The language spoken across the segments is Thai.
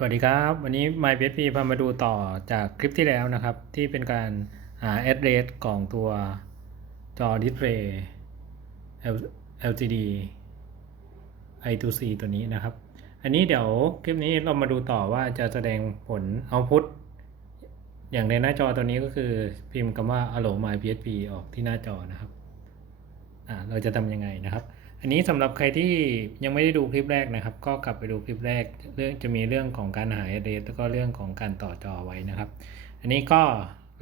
สวัสดีครับ วันนี้ MyPSP พามาดูต่อจากคลิปที่แล้วนะครับ ที่เป็นการหา address ของตัวจอ display L- LCD I2C ตัวนี้นะครับ อันนี้เดี๋ยวคลิปนี้เรามาดูต่อว่าจะแสดงผล output อย่างในหน้าจอตัวนี้ก็คือพิมพ์คำว่า hello MyPSP ออกที่หน้าจอนะครับอ่าเราจะทำยังไงนะครับ อันนี้สำหรับใครที่ยังไม่ได้ดูคลิปแรกนะครับ ก็กลับไปดูคลิปแรก เรื่องจะมีเรื่องของการหา address แล้วก็เรื่องของการต่อจอไว้นะครับ อันนี้ก็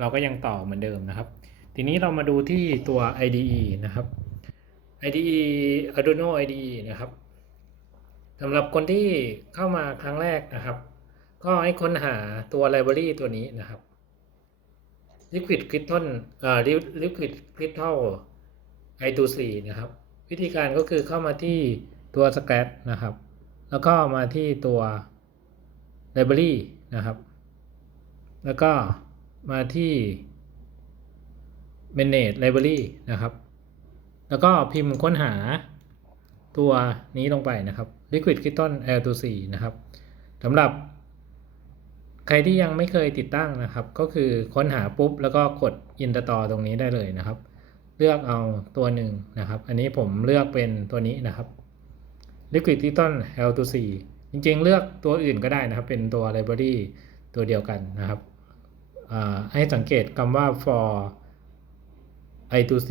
เราก็ยังต่อเหมือนเดิมนะครับ ทีนี้เรามาดูที่ตัว IDE นะครับ IDE Arduino IDE นะครับสำหรับคนที่เข้ามาครั้งแรกนะครับ ก็ให้ค้นหาตัว library ตัวนี้นะครับ Liquid Crystal เอ่อ Liquid Crystal I2C นะครับ วิธีการก็คือเข้ามาที่ตัว Scratch นะครับ แล้วก็มาที่ตัว Library นะครับ แล้วก็มาที่ Manage Library นะครับ แล้วก็พิมพ์ค้นหาตัวนี้ลงไปนะครับ Liquid Crystal L2C นะครับสำหรับใครที่ยังไม่เคยติดตั้งนะครับ ก็คือค้นหาปุ๊บ แล้วก็กด Install ตรงนี้ได้เลยนะครับ เลือกเอาตัวหนึ่งนะครับ อันนี้ผมเลือกเป็นตัวนี้นะครับ Liquid Titan L2C จริงๆ เลือกตัวอื่นก็ได้นะครับ เป็นตัว library ตัวเดียวกันนะครับให้สังเกตคำว่า for I2C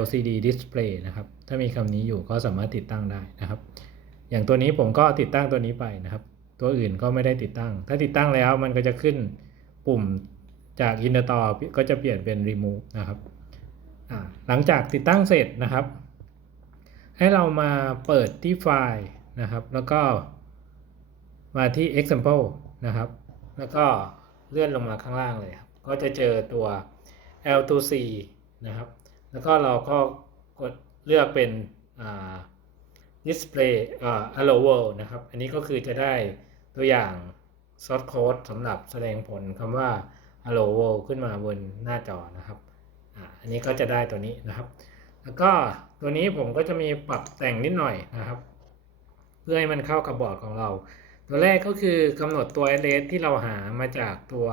LCD display นะครับ ถ้ามีคำนี้อยู่ก็สามารถติดตั้งได้นะครับ อย่างตัวนี้ผมก็ติดตั้งตัวนี้ไปนะครับ ตัวอื่นก็ไม่ได้ติดตั้ง ถ้าติดตั้งแล้วมันก็จะขึ้นปุ่มจาก Install ก็จะเปลี่ยนเป็น remove นะครับ หลังจากติดตั้งเสร็จนะครับ ให้เรามาเปิดที่ไฟล์นะครับ แล้วก็มาที่ example นะครับ แล้วก็เลื่อนลงมาข้างล่างเลยครับ ก็จะเจอตัว L2C นะครับ แล้วก็เราก็กดเลือกเป็น display Hello World นะครับ อันนี้ก็คือจะได้ตัวอย่าง source code สำหรับแสดงผลคำว่า hello world ขึ้นมาบนหน้าจอนะครับ อันนี้ก็จะได้ตัวนี้นะครับ แล้วก็ตัวนี้ผมก็จะมีปรับแต่งนิดหน่อยนะครับ เพื่อให้มันเข้ากับบอร์ดของเรา ตัวแรกก็คือกำหนดตัว address ที่เราหามาจากตัว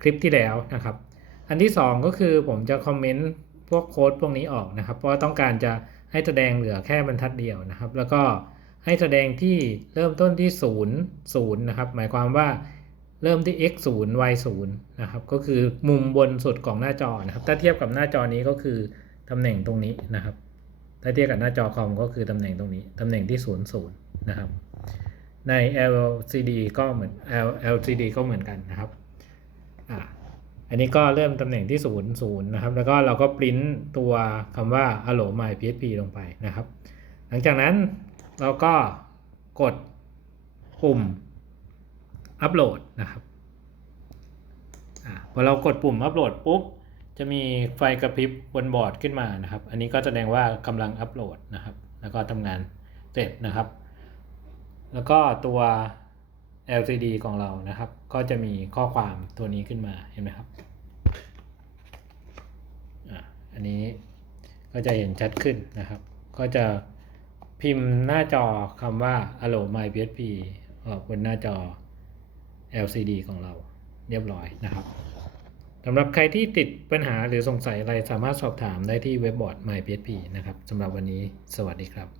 คลิปที่แล้วนะครับ อันที่สองก็คือผมจะคอมเมนต์พวกโค้ดพวกนี้ออกนะครับ เพราะต้องการจะให้แสดงเหลือแค่บรรทัดเดียวนะครับ แล้วก็ให้แสดงที่เริ่มต้นที่0 0นะครับ หมายความว่า เริ่มที่ x 0 y 0นะครับ ก็คือมุมบนสุดของหน้าจอนะครับ ถ้าเทียบกับหน้าจอนี้ก็คือตำแหน่งตรงนี้นะครับ ถ้าเทียบกับหน้าจอคอมก็คือตำแหน่งตรงนี้ ตำแหน่งที่ 0 0 นะครับ ใน LCD ก็เหมือน LCD ก็เหมือนกันนะครับอ่าอันนี้ก็เริ่มตำแหน่งที่ 0 0 นะครับ แล้วก็เราก็ปริ้นตัวคำว่า hello my PHP ลงไปนะครับ หลังจากนั้นเราก็กดปุ่ม อัปโหลดนะครับอพอเรากดปุ่มอัปโหลดปุ๊บจะมีไฟกระพริบบนบอร์ดขึ้นมานะครับ อันนี้ก็แสดงว่ากำลังอัปโหลดนะครับ แล้วก็ทำงานเสร็จนะครับ แล้วก็ตัว LCD ของเรานะครับ ก็จะมีข้อความตัวนี้ขึ้นมาเห็นไหมครับอันนี้ก็จะเห็นชัดขึ้นนะครับ ก็จะพิมพ์หน้าจอคำว่า hello my PHP ออกบนหน้าจอ LCD ของเราเรียบร้อยนะครับสำหรับใครที่ติดปัญหาหรือสงสัยอะไรสามารถสอบถามได้ที่เว็บบอร์ด my PHP นะครับสำหรับวันนี้สวัสดีครับ